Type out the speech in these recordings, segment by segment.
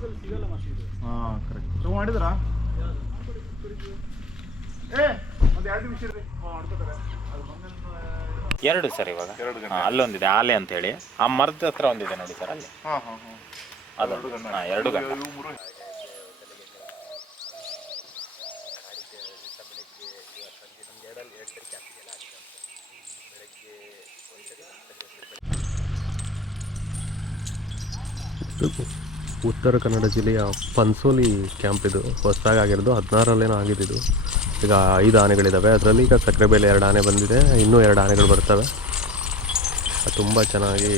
ಹಾಂ correct show ಮಾಡಿದ್ರಾ ಒಂದು 2 ನಿಮಿಷ ಇರ್ರಿ ಮಾಡ್ಕೋತಾರೆ ಅದು ಎರಡು ಸರ್ ಇವಾಗ ಅಲ್ಲೊಂದಿದೆ ಆಲೆ ಅಂತ ಹೇಳಿ ಆ ಮರದ ಹತ್ರ ಒಂದಿದೆ ನೋಡಿ ಸರ್ ಅಲ್ಲಿ ಅದು 2 ಗಂಟೆ ಉತ್ತರ ಕನ್ನಡ ಜಿಲ್ಲೆಯ ಪನ್ಸೋಲಿ ಕ್ಯಾಂಪ್ ಇದು ಹೊಸದಾಗಿ ಆಗಿರೋದು 16ರಲ್ಲೇನೋ ಆಗಿದ್ದು ಈಗ 5 ಆನೆಗಳಿದ್ದಾವೆ ಅದರಲ್ಲಿ ಈಗ ಸಕ್ಕರೆಬೇಲೆ 2 ಆನೆ ಬಂದಿದೆ ಇನ್ನೂ 2 ಆನೆಗಳು ಬರ್ತವೆ ತುಂಬ ಚೆನ್ನಾಗಿ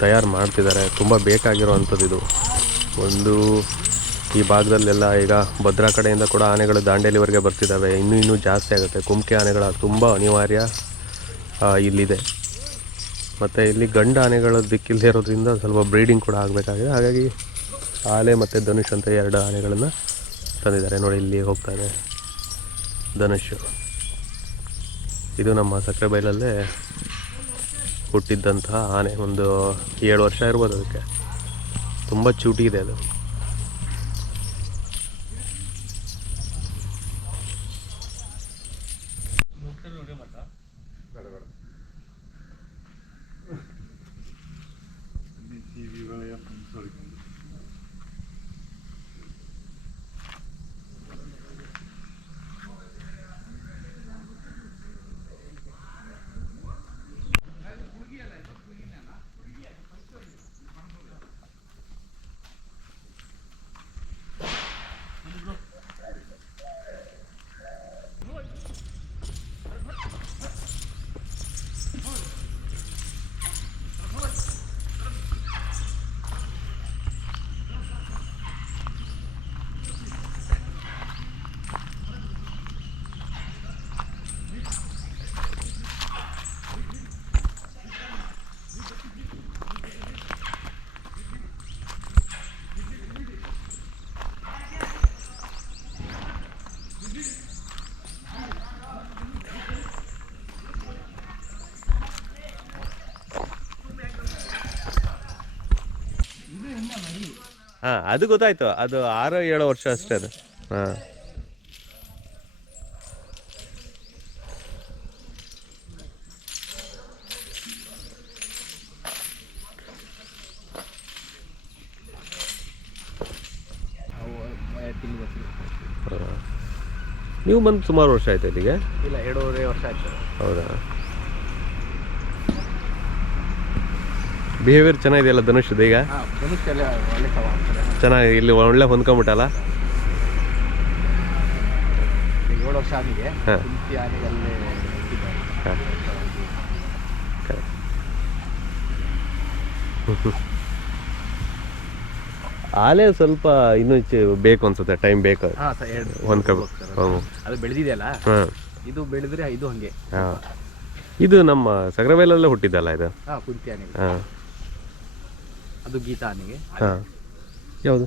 ತಯಾರು ಮಾಡ್ತಿದ್ದಾರೆ ತುಂಬ ಬೇಕಾಗಿರೋ ಅಂಥದ್ದು ಇದು ಒಂದು ಈ ಭಾಗದಲ್ಲೆಲ್ಲ ಈಗ ಭದ್ರಾ ಕಡೆಯಿಂದ ಕೂಡ ಆನೆಗಳು ದಾಂಡೇಲಿವರೆಗೆ ಬರ್ತಿದ್ದಾವೆ ಇನ್ನೂ ಜಾಸ್ತಿ ಆಗುತ್ತೆ ಕುಮ್ಕೆ ಆನೆಗಳ ತುಂಬ ಅನಿವಾರ್ಯ ಇಲ್ಲಿದೆ ಮತ್ತು ಇಲ್ಲಿ ಗಂಡು ಆನೆಗಳ ದಿಕ್ಕಿಲ್ಲದೆ ಇರೋದ್ರಿಂದ ಸ್ವಲ್ಪ ಬ್ರೀಡಿಂಗ್ ಕೂಡ ಆಗಬೇಕಾಗಿದೆ ಹಾಗಾಗಿ ಆಲೆ ಮತ್ತು ಧನುಷ್ ಅಂತ 2 ಆನೆಗಳನ್ನು ತಂದಿದ್ದಾರೆ ನೋಡಿ ಇಲ್ಲಿ ಹೋಗ್ತಾ ಇದೆ ಧನುಷು ಇದು ನಮ್ಮ ಸಕ್ಕರೆಬೈಲಲ್ಲೇ ಹುಟ್ಟಿದ್ದಂತಹ ಆನೆ ಒಂದು 7 ವರ್ಷ ಇರ್ಬೋದು ಅದಕ್ಕೆ ತುಂಬ ಚೂಟಿ ಇದೆ ಅದು ಹಾಂ ಅದು ಗೊತ್ತಾಯ್ತು ಅದು 6-7 ವರ್ಷ ಅಷ್ಟೇ ಅದು ಹಾಂ ನೀವು ಬಂದು ಸುಮಾರು ವರ್ಷ ಆಯ್ತು ಇಲ್ಲಿಗೆ ಇಲ್ಲ 2.5 ವರ್ಷ ಆಯ್ತು ಹೌದಾ ಬಿಹೇವಿಯರ್ ಚೆನ್ನಾಗಿದೆಯಲ್ಲ ಧನುಷ್ದು ಈಗ ಚೆನ್ನಾಗಿ ಇಲ್ಲಿ ಒಳ್ಳೆ ಹೊಂದ್ಕೊಂಬಿಟ್ಟಲ್ಲ 7 ವರ್ಷ ಆಗಿದೆ ಆಲೆ ಸ್ವಲ್ಪ ಇನ್ನೂ ಬೇಕು ಅನ್ಸುತ್ತೆ ಟೈಮ್ ಬೇಕು ಹೊಂದ್ಕೋಬೇಕು ಅದು ಬೆಳೆದಿದೆಯಲ್ಲ ಇದು ಬೆಳೆದ್ರೆ ಇದು ಹಂಗೆ ಇದು ನಮ್ಮ ಸಗರಬೈಲಲ್ಲೇ ಹುಟ್ಟಿದ್ದಲ್ಲ ಇದು ಕುಂತಿ ಆನೆಗೆ ಅದು ಗೀತಾ ಆನೆಗೆ ಯಾವುದು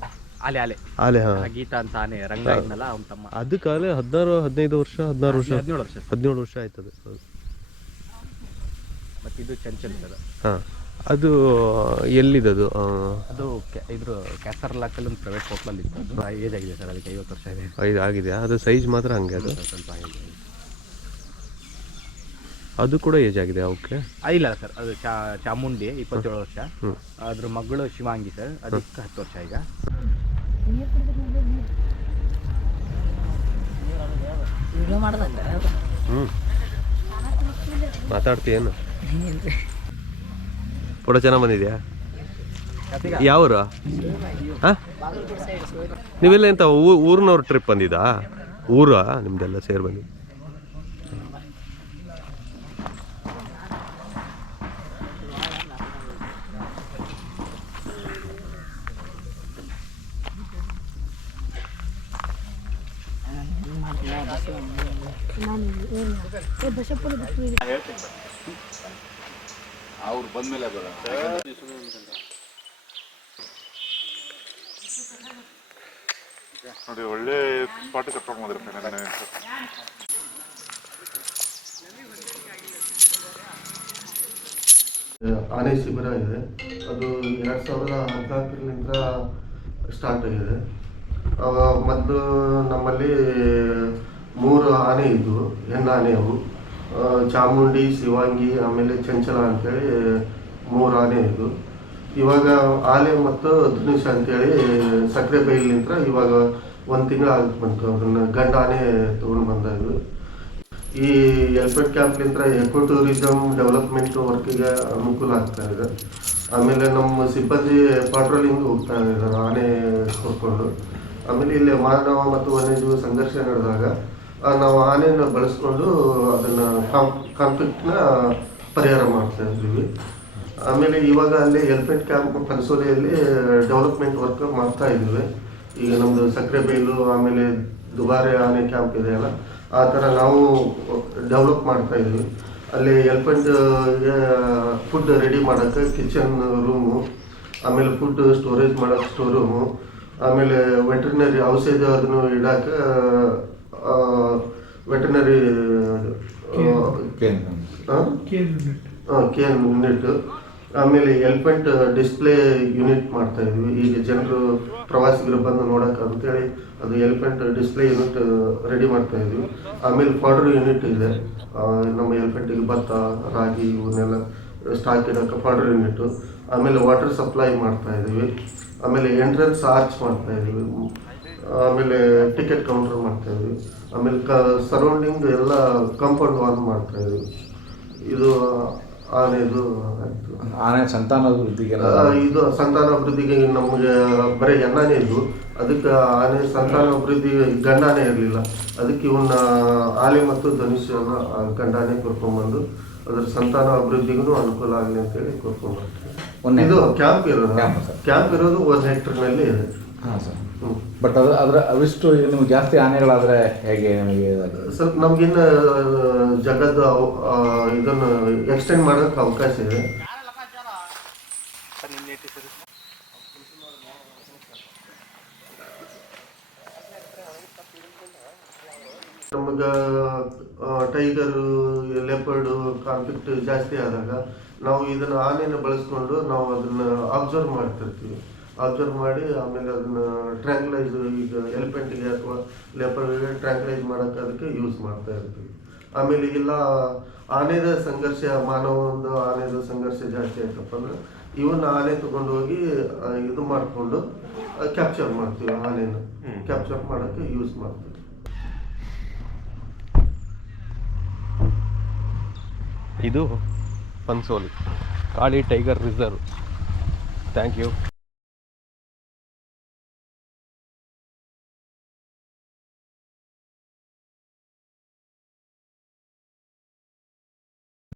ಆಲೆ ಆಲೆ ಆಲೆ ಗೀತಾ ಅಂತ ಆನೆ ರಂಗ ಇದ್ನಲ್ಲ ಅವನ ತಮ್ಮ ಅದಕ್ಕೆ ಆಲೆ 16-15 ವರ್ಷ 16 ವರ್ಷ 17 ವರ್ಷ ಆಯ್ತದೆ ಮತ್ತೆ ಇದು ಚಂಚಲ್ ಸರ್ ಅದು ಎಲ್ಲಿದದು ಅದು ಇದ್ರ ಕ್ಯಾಸರ್ಲಾಕಲ್ಲಿ ಒಂದು ಪ್ರೈವೇಟ್ ಹೋಟ್ಲಲ್ಲಿ ಇತ್ತು ಅದು ಏಜ್ ಆಗಿದೆ ಸರ್ ಅದಕ್ಕೆ 50 ವರ್ಷ ಇದೆ ಆಗಿದೆ ಅದು ಸೈಜ್ ಮಾತ್ರ ಹಂಗೆ ಅದು ಸ್ವಲ್ಪ ಆಗಿದೆ ಅದು ಕೂಡ ಏಜ್ ಆಗಿದೆ ಅವಕ್ಕೆ ಇಲ್ಲ ಸರ್ ಅದು ಚಾಮುಂಡಿ 27 ವರ್ಷ ಅದ್ರ ಮಗಳು ಶಿವಾಂಗಿ ಸರ್ ಅದಕ್ಕೆ 10 ವರ್ಷ ಈಗ ಮಾತಾಡ್ತೀಯೇನು ಫೋಟೋ ಚೆನ್ನಾಗಿ ಬಂದಿದೆಯಾ ಯಾವರು ನೀವೆಲ್ಲ ಎಂತ ಊರಿನವ್ರ ಟ್ರಿಪ್ ಬಂದಿದ್ದಾ ಊರಾ ನಿಮ್ದೆಲ್ಲ ಸೇರಿ ಬಂದಿದ್ದು ಅವ್ರು ಬಂದ್ಮೇಲೆ ನೋಡಿ ಒಳ್ಳೆ ಪಾಠ ಕರ್ಕೊಂಡು ಬಂದ್ರೆ ಆನೆ ಶಿಬಿರ ಇದೆ ಅದು 2014ರಿಂದ ಸ್ಟಾರ್ಟ್ ಆಗಿದೆ. ಮೊದಲು ನಮ್ಮಲ್ಲಿ 3 ಆನೆ ಇದ್ವು, ಹೆಣ್ಣು ಆನೆ ಅವು. ಚಾಮುಂಡಿ, ಶಿವಾಂಗಿ, ಆಮೇಲೆ ಚಂಚಲ ಅಂತೇಳಿ 3 ಆನೆ ಇದ್ವು. ಇವಾಗ ಆಲೆ ಮತ್ತು ಧನುಷ್ ಅಂತೇಳಿ ಸಕ್ಕರೆ ಬೈಲಿಂತ್ರ ಇವಾಗ 1 ತಿಂಗಳು ಆಗಿ ಬಂತು. ಅದನ್ನು ಗಂಡು ಆನೆ ತೊಗೊಂಡು ಬಂದಿದ್ವಿ. ಈ ಎಲಿಫೆಂಟ್ ಕ್ಯಾಂಪ್ಲಿಂತ್ರ ಎಕೋ ಟೂರಿಸಮ್ ಡೆವಲಪ್ಮೆಂಟ್ ವರ್ಕಿಗೆ ಅನುಕೂಲ ಆಗ್ತಾ ಇದೆ. ಆಮೇಲೆ ನಮ್ಮ ಸಿಬ್ಬಂದಿ ಪೆಟ್ರೋಲಿಂಗ್ ಹೋಗ್ತಾ ಇದ್ದಾರೆ ಆನೆ ಕರ್ಕೊಂಡು. ಆಮೇಲೆ ಇಲ್ಲಿ ಮಾನವ ಮತ್ತು ವನ್ಯಜೀವಿ ಸಂಘರ್ಷ ನಡೆದಾಗ ನಾವು ಆನೆಯನ್ನು ಬಳಸ್ಕೊಂಡು ಅದನ್ನು ಕಾನ್ಫ್ಲಿಕ್ಟ್ನ ಪರಿಹಾರ ಮಾಡ್ತಾ ಇದ್ದೀವಿ. ಆಮೇಲೆ ಇವಾಗ ಅಲ್ಲಿ ಎಲಿಫೆಂಟ್ ಕ್ಯಾಂಪ್ ಪನ್ಸೋಲಿಯಲ್ಲಿ ಡೆವಲಪ್ಮೆಂಟ್ ವರ್ಕ್ ಮಾಡ್ತಾ ಇದ್ದೀವಿ. ಈಗ ನಮ್ಮದು ಸಕ್ಕರೆ ಬೈಲು ಆಮೇಲೆ ದುಬಾರೆ ಆನೆ ಕ್ಯಾಂಪ್ ಇದೆಯಲ್ಲ, ಆ ಥರ ನಾವು ಡೆವಲಪ್ ಮಾಡ್ತಾ ಇದ್ವಿ. ಅಲ್ಲಿ ಎಲಿಫೆಂಟ್ ಫುಡ್ ರೆಡಿ ಮಾಡೋಕ್ಕೆ ಕಿಚನ್ ರೂಮು, ಆಮೇಲೆ ಫುಡ್ ಸ್ಟೋರೇಜ್ ಮಾಡೋಕ್ಕೆ ಸ್ಟೋರ್ ರೂಮು, ಆಮೇಲೆ ವೆಟರ್ನರಿ ಔಷಧಿ ಅದನ್ನು ಇಡೋಕ್ಕೆ ವೆಟರ್ನರಿ ಕೇನ್ ಯೂನಿಟ್, ಆಮೇಲೆ ಎಲಿಫೆಂಟ್ ಡಿಸ್ಪ್ಲೇ ಯೂನಿಟ್ ಮಾಡ್ತಾ ಇದ್ವಿ. ಈಗ ಜನರು ಪ್ರವಾಸಿಗರು ಬಂದು ನೋಡೋಕೆ ಅಂತೇಳಿ ಅದು ಎಲಿಫೆಂಟ್ ಡಿಸ್ಪ್ಲೇ ಯೂನಿಟ್ ರೆಡಿ ಮಾಡ್ತಾ ಇದ್ವಿ. ಆಮೇಲೆ ಫಾಡರ್ ಯೂನಿಟ್ ಇದೆ. ನಮ್ಮ ಎಲಿಫೆಂಟಿಗೆ ಭತ್ತ, ರಾಗಿ ಇವನ್ನೆಲ್ಲ ಸ್ಟಾಕ್ ಇಡೋಕೆ ಫಾಡರ್ ಯೂನಿಟ್ಟು. ಆಮೇಲೆ ವಾಟರ್ ಸಪ್ಲೈ ಮಾಡ್ತಾ ಇದ್ದೀವಿ. ಆಮೇಲೆ ಎಂಟ್ರೆನ್ಸ್ ಆರ್ಚ್ ಮಾಡ್ತಾ ಇದ್ದೀವಿ. ಆಮೇಲೆ ಟಿಕೆಟ್ ಕೌಂಟರ್ ಮಾಡ್ತಾ ಇದ್ವಿ. ಆಮೇಲೆ ಸರೌಂಡಿಂಗ್ ಎಲ್ಲ ಕಾಂಪೌಂಡ್ ವಾಲ್ ಮಾಡ್ತಾ ಇದ್ವಿ. ಇದು ಆನೆದು ಆನೆ ಸಂತಾನಾಭಿವೃದ್ಧಿಗೆ ಇದು ಸಂತಾನಾಭಿವೃದ್ಧಿಗೆ ನಮಗೆ ಬರೀ ಹೆಣ್ಣಾನೆ ಇದ್ವು. ಅದಕ್ಕೆ ಆನೆ ಸಂತಾನಾಭಿವೃದ್ಧಿ ಗಂಡಾನೆ ಇರಲಿಲ್ಲ. ಅದಕ್ಕೆ ಇವನ್ನ ಆಲೆ ಮತ್ತು ಧನುಷ್ಯನ ಗಂಡಾನೆ ಕರ್ಕೊಂಡ್ಬಂದು ಅದ್ರ ಸಂತಾನ ಅಭಿವೃದ್ಧಿಗೂ ಅನುಕೂಲ ಆಗಲಿ ಅಂತೇಳಿ ಕರ್ಕೊಂಡ್ಬರ್ತೀವಿ. ಇದು ಕ್ಯಾಂಪ್ ಇರೋದು 1 ಹೆಕ್ಟರ್ನಲ್ಲಿ ಇದೆ. ಹಾಂ ಸರ್. ಬಟ್ ಅದರ ಅವಿಷ್ಟು ನಿಮ್ಗೆ ಜಾಸ್ತಿ ಆನೆಗಳಾದರೆ ಹೇಗೆ ನಿಮಗೆ? ಸ್ವಲ್ಪ ನಮಗಿನ್ನ ಜಗದ ಇದನ್ನು ಎಕ್ಸ್ಟೆಂಡ್ ಮಾಡೋಕ್ಕೆ ಅವಕಾಶ ಇದೆ. ನಮಗೆ ಟೈಗರು, ಲೆಪರ್ಡು ಕಾನ್ಫ್ಲಿಕ್ಟ್ ಜಾಸ್ತಿ ಆದಾಗ ನಾವು ಇದನ್ನು ಆನೆಯನ್ನು ಬಳಸ್ಕೊಂಡು ನಾವು ಅದನ್ನು ಅಬ್ಸರ್ವ್ ಮಾಡ್ತಿರ್ತೀವಿ. ಅಬ್ಸರ್ವ್ ಮಾಡಿ ಆಮೇಲೆ ಅದನ್ನು ಟ್ರ್ಯಾಂಕ್ಲೈಸ್, ಈಗ ಎಲಿಫೆಂಟಿಗೆ ಅಥವಾ ಲೆಪರ್ಡ್ಗೆ ಟ್ರ್ಯಾಂಕ್ಲೈಸ್ ಮಾಡೋಕ್ಕೆ ಅದಕ್ಕೆ ಯೂಸ್ ಮಾಡ್ತಾ ಇರ್ತೀವಿ. ಆಮೇಲೆ ಇಲ್ಲ ಆನೆದ ಸಂಘರ್ಷ, ಮಾನವೊಂದು ಆನೆದ ಸಂಘರ್ಷ ಜಾಸ್ತಿ ಆಯ್ತಪ್ಪ ಅಂದರೆ ಇವನ್ನ ಆನೆ ತಗೊಂಡು ಹೋಗಿ ಇದು ಮಾಡಿಕೊಂಡು ಕ್ಯಾಪ್ಚರ್ ಮಾಡ್ತೀವಿ. ಆನೆನ ಕ್ಯಾಪ್ಚರ್ ಮಾಡೋಕ್ಕೆ ಯೂಸ್ ಮಾಡ್ತೀವಿ. ಇದು Pansoli Kali tiger reserve. Thank you.